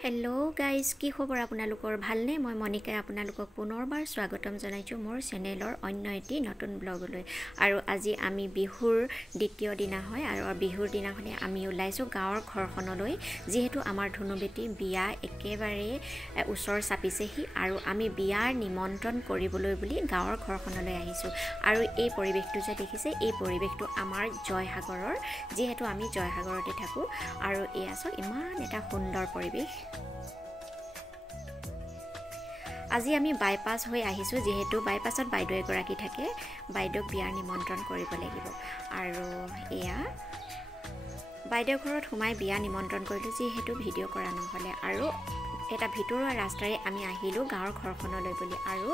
hello guys की खबर आपनालोकर भालने मैं मनिकाय आपनालोকক पुनर्बार स्वागतम जनाइछु मोर चेनेलर अन्य एटी नतुन ब्लगলৈ आरो আজি आमी बिहुर द्वितीय दिना হয় आरो बिहुर दिनाखने आमी उलाइছো गाँवर घरखनলৈ जेहेतु आमार धनुबेटी बिया एकेबारे उसर चापिसेहि आरो आमी बियार निमंत्रण কৰিবলৈ বুলি गाँवर घरखनলৈ আহিছো आरो এই পৰিবেশটো যে দেখিছে এই পৰিবেশটো আমাৰ জয়সাগৰৰ जेहेतु आमी জয়সাগৰতে থাকো आरो এয়া আছে ইমান এটা সুন্দৰ পৰিবেশ আজি আমি বাইপাস হৈ আহিছো যেহেতু বাইপাসত বাইদেউ এগৰাকী থাকে বাইদেউক বিয়াৰ নিমন্ত্ৰণ কৰিব লাগিব আৰু এয়া বাইদেউ ঘৰত সোমাই বিয়া নিমন্ত্ৰণ কৰিলো যেহেতু ভিডিও কৰা নহলে আৰু এটা ভিতৰুৱা ৰাস্তাৰে আমি আহিলো গাঁৱৰ ঘৰখনলৈ বুলি আৰু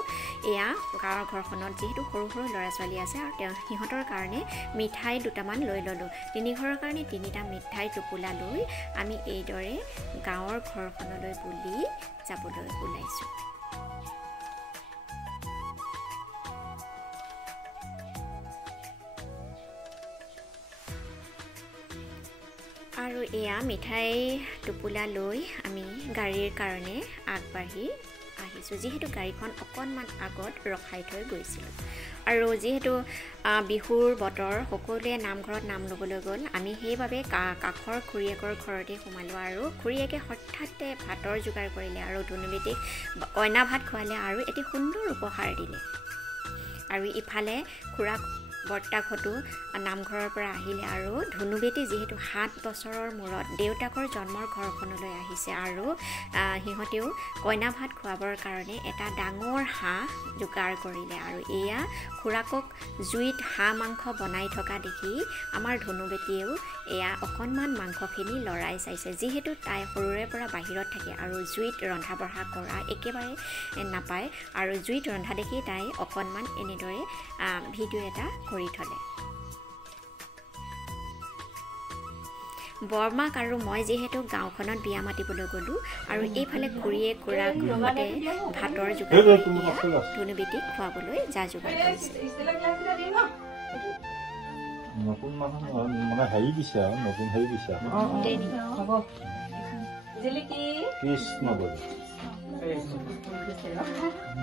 এয়া গাঁৱৰ ঘৰখনত যেহেতু সৰু সৰু ল'ৰা ছোৱালী আছে আৰু সিহঁতৰ কাৰণে মিঠাই দুটামান লৈ ললো তিনি ঘৰৰ কাৰণে তিনিটা মিঠাই টোপোলা লৈ আমি এইদৰে গাঁৱৰ ঘৰখনলৈ বুলি যাবলৈ ওলাইছো আৰু এয়া মিঠাই টোপোলা লৈ আমি গাড়ীৰ কাৰণে আগবাঢ়ি আহিছো যেহেতু গাড়ীখন অকনমান আগত ৰখাই থৈ গৈছিল আৰু যেহেতু বিহুৰ বতৰ সকলোৱে নামঘৰত নাম লবলৈ গ'ল আমি সেইভাবে কাখৰ খুৰীয়েকৰ ঘৰতে সোমালো আৰু খুৰীয়েকে হঠাতে ভাতৰ যোগাৰ কৰিলে আৰু ধনুবেটিক কইনা ভাত খোৱালে আৰু এটি সুন্দৰ উপহাৰ দিলে আৰু ইফালে খুৰাক বৰ্তাকহতু নামঘৰৰ পৰা আহিলে আৰু ধনুবেটি যেহেতু 7 বছৰৰ মূৰত দেউতাকৰ জন্মৰ ঘৰখনলৈ আহিছে আৰু হিহতেও কইনা ভাত খোৱাবৰ কাৰণে এটা ডাঙৰ হাঁহ যোগাৰ কৰিলে আৰু এয়া খুৰাকক জুইত হাঁহ মাংস বনাই থকা দেখি আমাৰ ধনুবেটিয়েও এয়া অকনমান মাংসখিনি লৰাই চাইছে যেহেতু তাই সৰুৰে পৰা বাহিৰত থাকে আৰু জুইত ৰন্ধা বঢ়া কৰা একেবাৰে নাপায় আৰু জুইত ৰন্ধা দেখি তাই অকনমান এনেদৰে ভিডিও এটা কৰি থলে বৰমাক আৰু মই যেহেতু গাঁওখনত বিয়া মাতিবলৈ গলো আৰু এইফালে খুৰীয়ে খুৰাক ঘৰতে ভাতৰ যোগাৰ ধনুবেটিক খোৱাবলৈ যা যোগাৰ কৰিছে নতুন মানুহ মানে হেৰি দিছে আৰু নতুন হেৰি দিছে হ'ব জিলিকি কৃষ্ণ বলে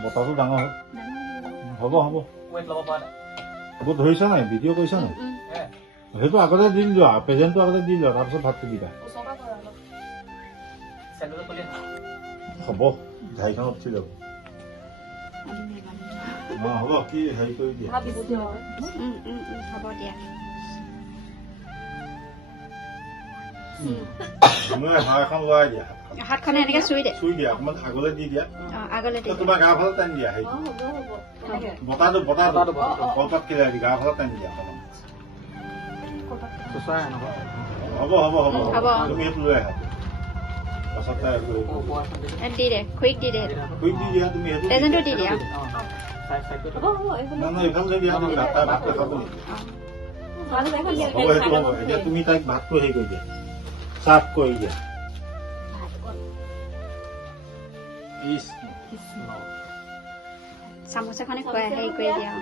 বতাহটো ডাঙৰ হ'ব হ'ব ৱেট ল'ব পাৰা হ'ব ধৰিছা নাই ভিডিঅ' কৰিছা নাই সেইটো আগতে দি লোৱা প্ৰেজেণ্টটো আগতে দি লোৱা তাৰপিছত ভাতটো দিবা হ'ব ঢাইখন উঠি যাব হ'ব কি হেৰি কৰি দিয়া হ'ব দিয়া মই হাঁহখন লৰাই দিয়া হাতখনে এনেকৈ চুই দিয়া অকণমান আগলৈ দি দিয়া আগলৈ তোমাৰ গা ফালে টানি দিয়া হেৰি বতাহটো কলপাত কিলাই দি গা ফালে টানি দিয়া হ'ব হ'ব হ'ব হ'ব তুমি সেইটো লৈ আহা পাছতে দি দে খুইক দি দিয়া তুমি সেইটো প্ৰেজেণ্টটো দি দিয়া না এইফালে দিয়া তুমি ভাত খাব হ'ব সেইটো হ'ব এতিয়া তুমি তাইক ভাতটো হেৰি কৰি দিয়া চাফ কৰি দিয়া চামুচেখনে খুৱাই হেৰি কৰি দিয়া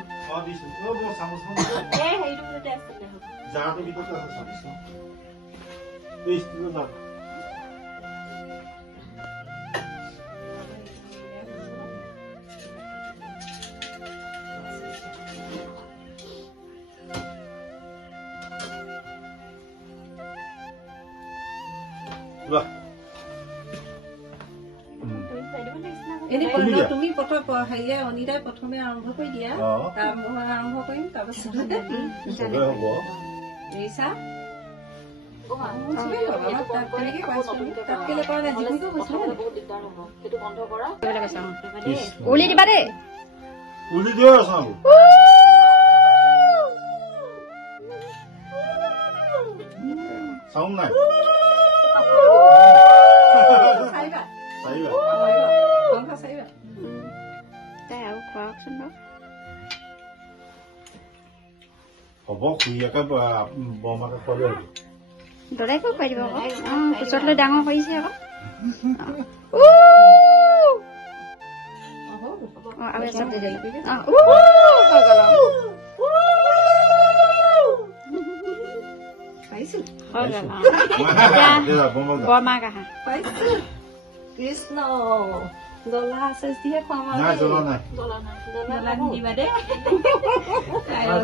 তুমি হেৰিয়ে অনিতাই প্ৰথমে আৰম্ভ কৰি দিয়া আৰম্ভ কৰিম তাৰপিছত উলি দিবা দেই উলি দিয়া চাউণ্ড নাই হ'ব খুৰীয়াকে বৰমাকে খোৱালে হ'ব দৰাইকো খুৱাই দিব আকৌ পিছত লৈ ডাঙৰ কৰিছে আকৌ আৰু এচাপ দি দিলে বৰমাক আহা কৃষ্ণ জ্বলা আছে যিহে খুৱাম নাই জ্বলা নাই জ্বলা নিদিবা দেই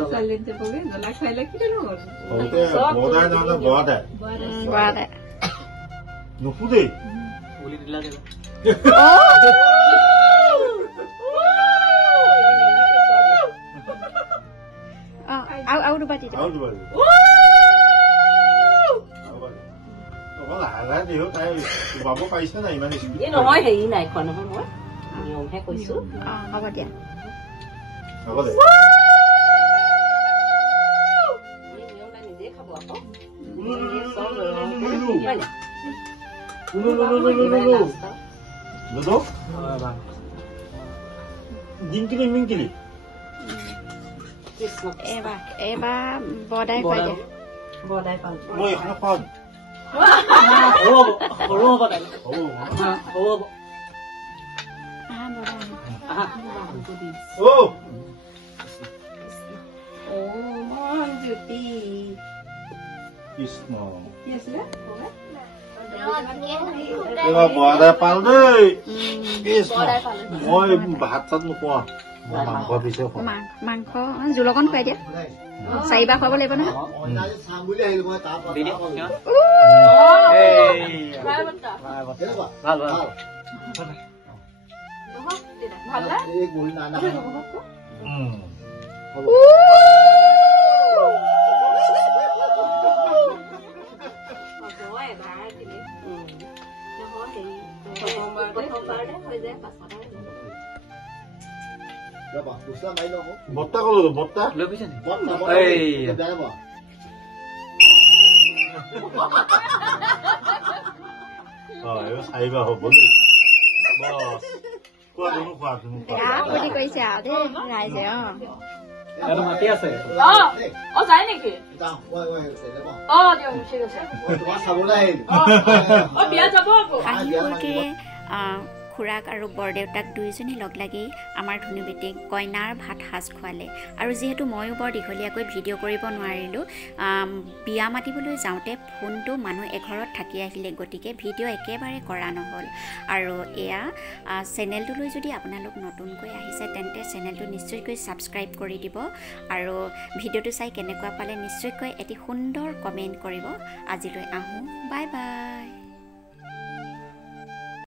ছোৱালীজনী পগে জ্বলা খুৱাইলে কি হ'ল বদাই নহ'লে বৰাদাই নুপুদেই বুলি দিলা যে আৰু দুবাৰ দি দিবা বাবু পাৰিছে নাই ইমান নহয় হেৰি নাই খোৱা নহয় মই নিয়মহে কৈছো হ'ব দিয়া হ'ব দে নিজে খাব আকৌ ডিংকিলি মিংকিলি এবাৰ বদাই খুৱাই দিয়া বদাই পাল মই এখন খাওঁ কৃষ্ণ বৰাদাই পাল দেই মই ভাত চাত নোখোৱা মাংস পিছে মাংস জোল অকণ খুৱাই দিয়া 4 বাৰ খুৱাব লাগিব নহয় বত্তা কলো বত্তা লৈ গৈছে নি চাইবা হ'ব দেই বস কোৱা তুমি খোৱা আপুনি কৈছে আৰু দেই ৰাইজে মাতি আছে যায় নেকি খুৰাক আৰু বৰদেউতাক দুয়োজনে লগ লাগি আমাৰ ধুনু বেটীক কইনাৰ ভাত সাজ খোৱালে আৰু যিহেতু ময়ো বৰ দীঘলীয়াকৈ ভিডিঅ' কৰিব নোৱাৰিলোঁ বিয়া মাতিবলৈ যাওঁতে ফোনটো মানুহ এঘৰত থাকি আহিলে গতিকে ভিডিঅ' একেবাৰে কৰা নহ'ল আৰু এয়া চেনেলটোলৈ যদি আপোনালোক নতুনকৈ আহিছে তেন্তে চেনেলটো নিশ্চয়কৈ ছাবস্ক্ৰাইব কৰি দিব আৰু ভিডিঅ'টো চাই কেনেকুৱা পালে নিশ্চয়কৈ এটি সুন্দৰ কমেণ্ট কৰিব আজিলৈ আহোঁ বাই বাই